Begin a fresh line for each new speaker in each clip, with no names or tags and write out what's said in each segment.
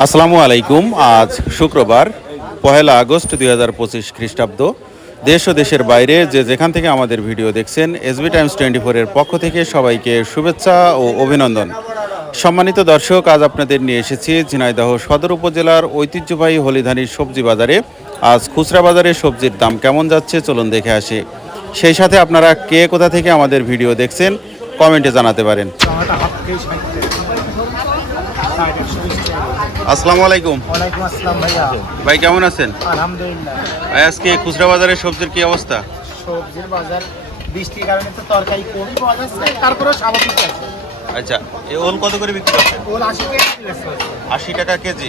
আসসালামু আলাইকুম। আজ শুক্রবার, পহেলা আগস্ট দুই হাজার পঁচিশ খ্রিস্টাব্দ। দেশ ও দেশের বাইরে যে যেখান থেকে আমাদের ভিডিও দেখছেন এসবি টাইমস টোয়েন্টি ফোরের পক্ষ থেকে সবাইকে শুভেচ্ছা ও অভিনন্দন। সম্মানিত দর্শক, আজ আপনাদের নিয়ে এসেছি ঝিনাইদহ সদর উপজেলার ঐতিহ্যবাহী হলিধানির সবজি বাজারে। আজ খুচরা বাজারে সবজির দাম কেমন যাচ্ছে, চলুন দেখে আসি। সেই সাথে আপনারা কে কোথা থেকে আমাদের ভিডিও দেখছেন, কমেন্টে জানাতে পারেন
টমেটো হাফ কেজি ষাট টাকা ষাট একশো বিশ টাকা
আসসালামু আলাইকুম।
ওয়ালাইকুম আসসালাম ভাইয়া।
ভাই কেমন আছেন?
আলহামদুলিল্লাহ।
ভাই, আজকে খুচরা বাজারে সবজির কি অবস্থা?
সবজির বাজার বৃষ্টির কারণে তো তরকারি কমই পাওয়া যাচ্ছে তারপরেও স্বাভাবিক আছে।
আচ্ছা এই ওল কত করে বিক্রি করছেন?
ওল আশি টাকা কেজি।
আশি টাকা কেজি?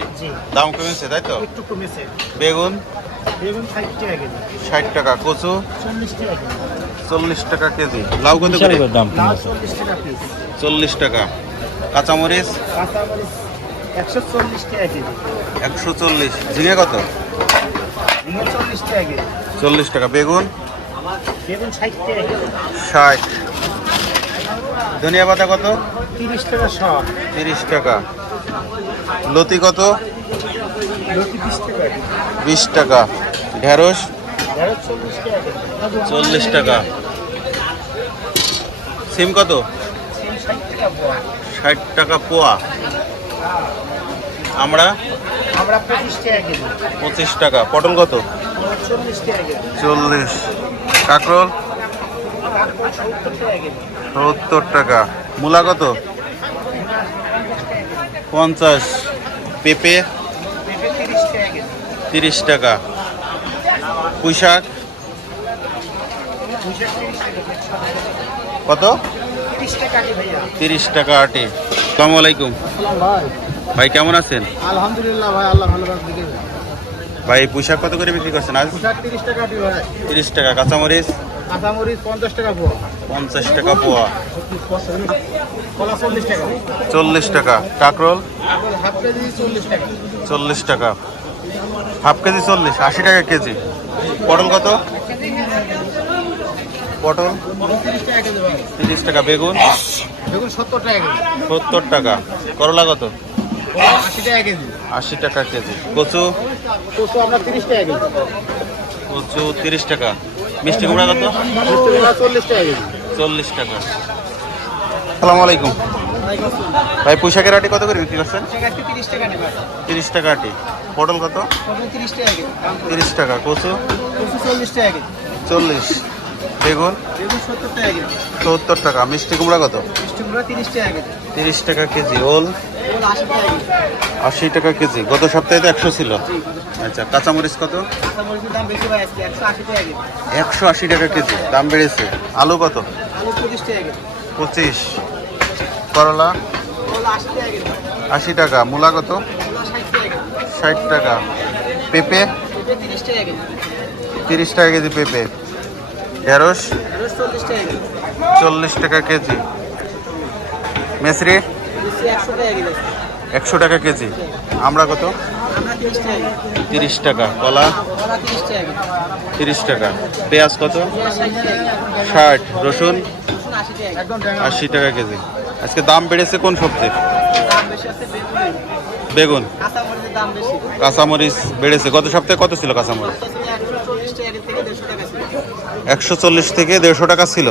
দাম কমেছে তাই তো?
একটু কমেছে।
বেগুন?
বেগুন ষাট টাকা কেজি।
ষাট টাকা কচু?
চল্লিশ টাকা কেজি।
চল্লিশ টাকা কেজি। লাউ কত করে?
লাল চল্লিশ টাকা পিস
চল্লিশ টাকা। কাঁচামরিচ?
কাঁচামরিচ একশো চল্লিশ টাকা কেজি।
একশো চল্লিশ। ঝিঙে কত?
ঝিঙে চল্লিশ টাকা কেজি।
চল্লিশ টাকা। বেগুন?
বেগুন ষাট টাকা
ষাট। ধনিয়া পাতা কত?
তিরিশ টাকা শ
তিরিশ টাকা। লতি কত?
লতি বিশ টাকা
বিশ টাকা। ঢেঁড়স?
চল্লিশ টাকা
সিম কত?
ষাট টাকা পোয়া।
আমরা?
আমরা পঁচিশ টাকা কেজি।
পঁচিশ টাকা। পটল কত?
চল্লিশ টাকা কেজি।
চল্লিশ। কাঁকরোল?
সত্তর টাকা
মূলা কত? পঞ্চাশ। পেঁপে?
তিরিশ টাকা
পুঁই শাক কত?
তিরিশ টাকা
আটে। আসসালামু আলাইকুম।
ভাই
কেমন আছেন?
আলহামদুলিল্লাহ ভাই আল্লাহ ভালোবাসা দিকে
ভাই পুঁই কত করে বিক্রি করছেন আজ?
পোশাক তিরিশ টাকা ভাই।
তিরিশ টাকা কাঁচামরিচ?
কাঁচামরিচ পঞ্চাশ টাকা পোয়া।
পঞ্চাশ টাকা পোয়া।
কলা চল্লিশ টাকা।
চল্লিশ টাকা। কাঁকরোল
হাফ কেজি চল্লিশ টাকা।
চল্লিশ টাকা। হাফ কেজি চল্লিশ আশি টাকা কেজি। পটল কত? পটল?
তিরিশ টাকা।
টাকা বেগুন
সত্তর টাকা
সত্তর টাকা। করলা কত?
আশি টাকা কেজি।
কচু?
কচু আপনার তিরিশ টাকা কেজি।
কচু তিরিশ টাকা। মিষ্টি কুমড়া কত?
চল্লিশ টাকা কেজি।
চল্লিশ টাকা। আসসালামু আলাইকুম। ভাই পুঁইশাকের আটি কত করে বিক্রি করছেন?
তিরিশ টাকা
আটি পটল কত?
তিরিশ টাকা
তিরিশ টাকা। কচু?
কচু চল্লিশ টাকা
চল্লিশ। বেগুন
সত্তর টাকা
মিষ্টি কুমড়া কত
তিরিশ টাকা কেজি
ওল
আশি টাকা কেজি
গত সপ্তাহে তো একশো ছিল আচ্ছা কাঁচামরিচ কত
একশো আশি টাকা কেজি
দাম বেড়েছে আলু কত
পঁচিশ
করলা
আশি টাকা
মূলা কত
ষাট টাকা
পেঁপে
তিরিশ টাকা কেজি
পেঁপে ঢেঁড়স?
চল্লিশ টাকা কেজি।
মেসরি?
একশো টাকা কেজি।
আমরা কত?
তিরিশ টাকা।
কলা?
তিরিশ টাকা।
পেঁয়াজ কত?
ষাট।
রসুন?
আশি টাকা
কেজি। আজকে দাম বেড়েছে কোন সবজির বেগুন। কাঁচামরিচ বেড়েছে। গত সপ্তাহে কত ছিল কাঁচামরিচ
একশো চল্লিশ টাকা থেকে দেড়শো টাকা ছিল
একশো চল্লিশ থেকে দেড়শো টাকা ছিল।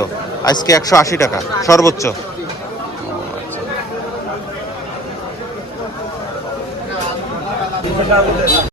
আজকে একশো আশি টাকা সর্বোচ্চ।